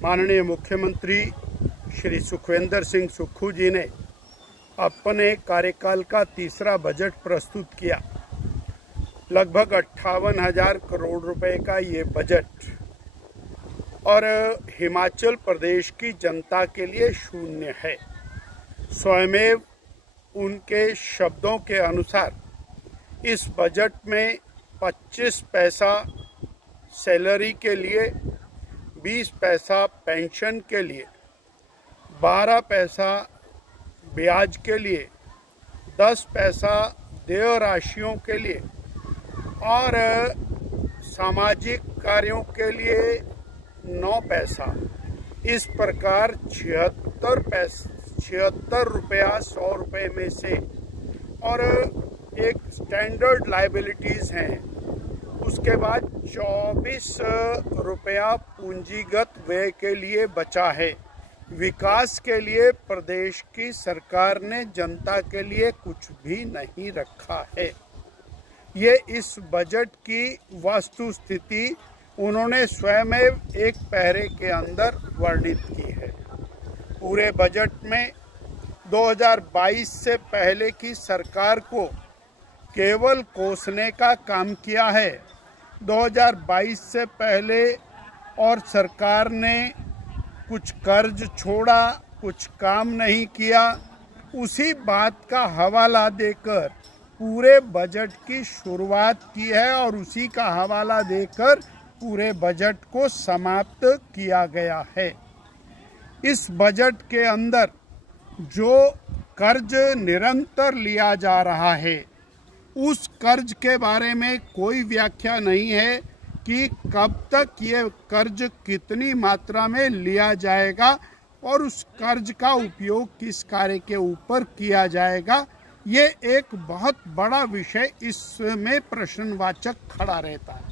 माननीय मुख्यमंत्री श्री सुखविंदर सिंह सुक्खू जी ने अपने कार्यकाल का तीसरा बजट प्रस्तुत किया। लगभग 58,000 करोड़ रुपए का ये बजट और हिमाचल प्रदेश की जनता के लिए शून्य है। स्वयमेव उनके शब्दों के अनुसार इस बजट में 25 पैसा सैलरी के लिए, 20 पैसा पेंशन के लिए, 12 पैसा ब्याज के लिए, 10 पैसा देय राशियों के लिए और सामाजिक कार्यों के लिए 9 पैसा, इस प्रकार 76 रुपया 100 रुपये में से। और एक स्टैंडर्ड लायबिलिटीज़ हैं, उसके बाद 24 रुपया पूंजीगत व्यय के लिए बचा है। विकास के लिए प्रदेश की सरकार ने जनता के लिए कुछ भी नहीं रखा है। ये इस बजट की वस्तुस्थिति उन्होंने स्वयं एक पहरे के अंदर वर्णित की है। पूरे बजट में 2022 से पहले की सरकार को केवल कोसने का काम किया है। 2022 से पहले और सरकार ने कुछ कर्ज छोड़ा, कुछ काम नहीं किया, उसी बात का हवाला देकर पूरे बजट की शुरुआत की है और उसी का हवाला देकर पूरे बजट को समाप्त किया गया है। इस बजट के अंदर जो कर्ज निरंतर लिया जा रहा है, उस कर्ज के बारे में कोई व्याख्या नहीं है कि कब तक ये कर्ज कितनी मात्रा में लिया जाएगा और उस कर्ज का उपयोग किस कार्य के ऊपर किया जाएगा। ये एक बहुत बड़ा विषय, इसमें प्रश्नवाचक खड़ा रहता है।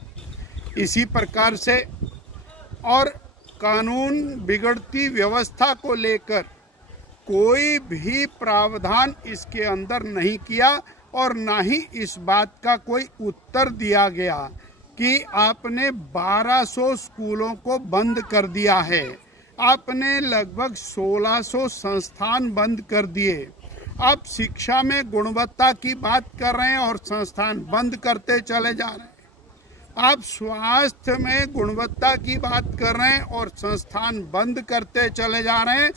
इसी प्रकार से और कानून बिगड़ती व्यवस्था को लेकर कोई भी प्रावधान इसके अंदर नहीं किया और ना ही इस बात का कोई उत्तर दिया गया कि आपने 1200 स्कूलों को बंद कर दिया है, आपने लगभग 1600 संस्थान बंद कर दिए। आप शिक्षा में गुणवत्ता की बात कर रहे हैं और संस्थान बंद करते चले जा रहे हैं। आप स्वास्थ्य में गुणवत्ता की बात कर रहे हैं और संस्थान बंद करते चले जा रहे हैं।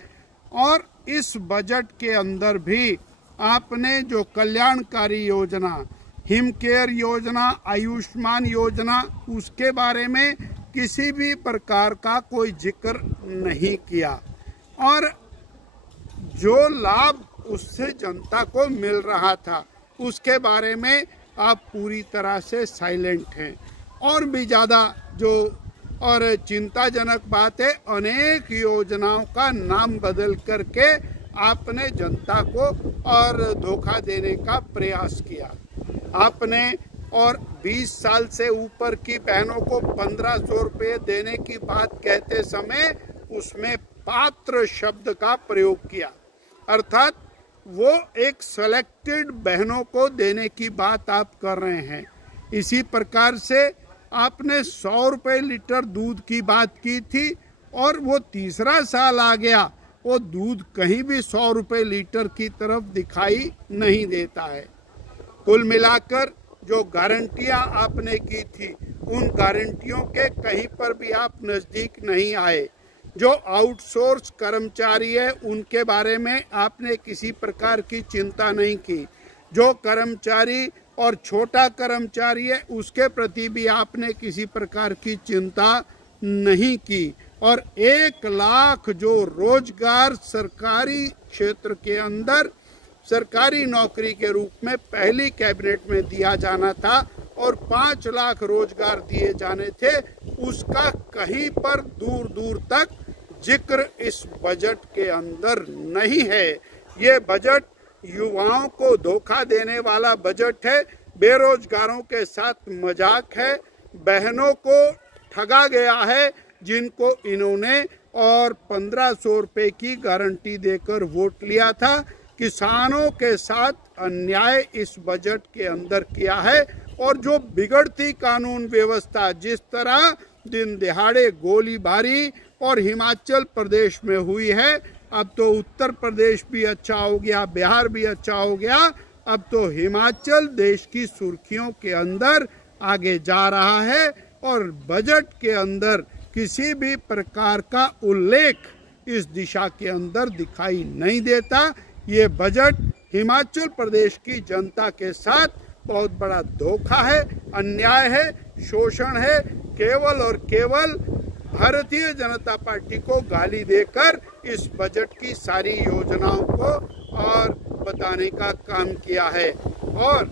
और इस बजट के अंदर भी आपने जो कल्याणकारी योजना, हिम केयर योजना, आयुष्मान योजना, उसके बारे में किसी भी प्रकार का कोई जिक्र नहीं किया और जो लाभ उससे जनता को मिल रहा था उसके बारे में आप पूरी तरह से साइलेंट हैं। और भी ज़्यादा जो और चिंताजनक बात है, अनेक योजनाओं का नाम बदल करके आपने जनता को और धोखा देने का प्रयास किया। आपने और 20 साल से ऊपर की बहनों को 1500 रुपये देने की बात कहते समय उसमें पात्र शब्द का प्रयोग किया, अर्थात वो एक सेलेक्टेड बहनों को देने की बात आप कर रहे हैं। इसी प्रकार से आपने 100 रुपये लीटर दूध की बात की थी और वो तीसरा साल आ गया, वो दूध कहीं भी 100 रुपये लीटर की तरफ दिखाई नहीं देता है। कुल मिलाकर जो गारंटियां आपने की थी, उन गारंटियों के कहीं पर भी आप नज़दीक नहीं आए। जो आउटसोर्स कर्मचारी है उनके बारे में आपने किसी प्रकार की चिंता नहीं की। जो कर्मचारी और छोटा कर्मचारी है उसके प्रति भी आपने किसी प्रकार की चिंता नहीं की। और 1 लाख जो रोजगार सरकारी क्षेत्र के अंदर सरकारी नौकरी के रूप में पहली कैबिनेट में दिया जाना था और 5 लाख रोजगार दिए जाने थे, उसका कहीं पर दूर दूर तक जिक्र इस बजट के अंदर नहीं है। ये बजट युवाओं को धोखा देने वाला बजट है, बेरोजगारों के साथ मजाक है, बहनों को ठगा गया है जिनको इन्होंने और 1500 रुपये की गारंटी देकर वोट लिया था। किसानों के साथ अन्याय इस बजट के अंदर किया है और जो बिगड़ती कानून व्यवस्था, जिस तरह दिन दिहाड़े गोलीबारी और हिमाचल प्रदेश में हुई है। अब तो उत्तर प्रदेश भी अच्छा हो गया, बिहार भी अच्छा हो गया। अब तो हिमाचल देश की सुर्खियों के अंदर आगे जा रहा है और बजट के अंदर किसी भी प्रकार का उल्लेख इस दिशा के अंदर दिखाई नहीं देता। ये बजट हिमाचल प्रदेश की जनता के साथ बहुत बड़ा धोखा है, अन्याय है, शोषण है। केवल और केवल भारतीय जनता पार्टी को गाली देकर इस बजट की सारी योजनाओं को और बताने का काम किया है। और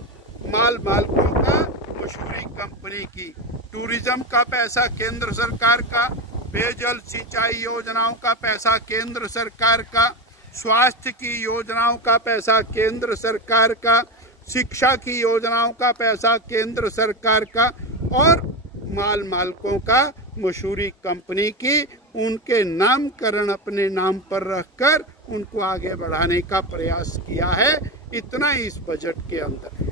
मालकों का, मशहूरी कंपनी की, टूरिज्म का पैसा केंद्र सरकार का, पेयजल सिंचाई योजनाओं का पैसा केंद्र सरकार का, स्वास्थ्य की योजनाओं का पैसा केंद्र सरकार का, शिक्षा की योजनाओं का पैसा केंद्र सरकार का, और मालकों का, मशहूरी कंपनी की, उनके नामकरण अपने नाम पर रखकर उनको आगे बढ़ाने का प्रयास किया है। इतना ही इस बजट के अंदर।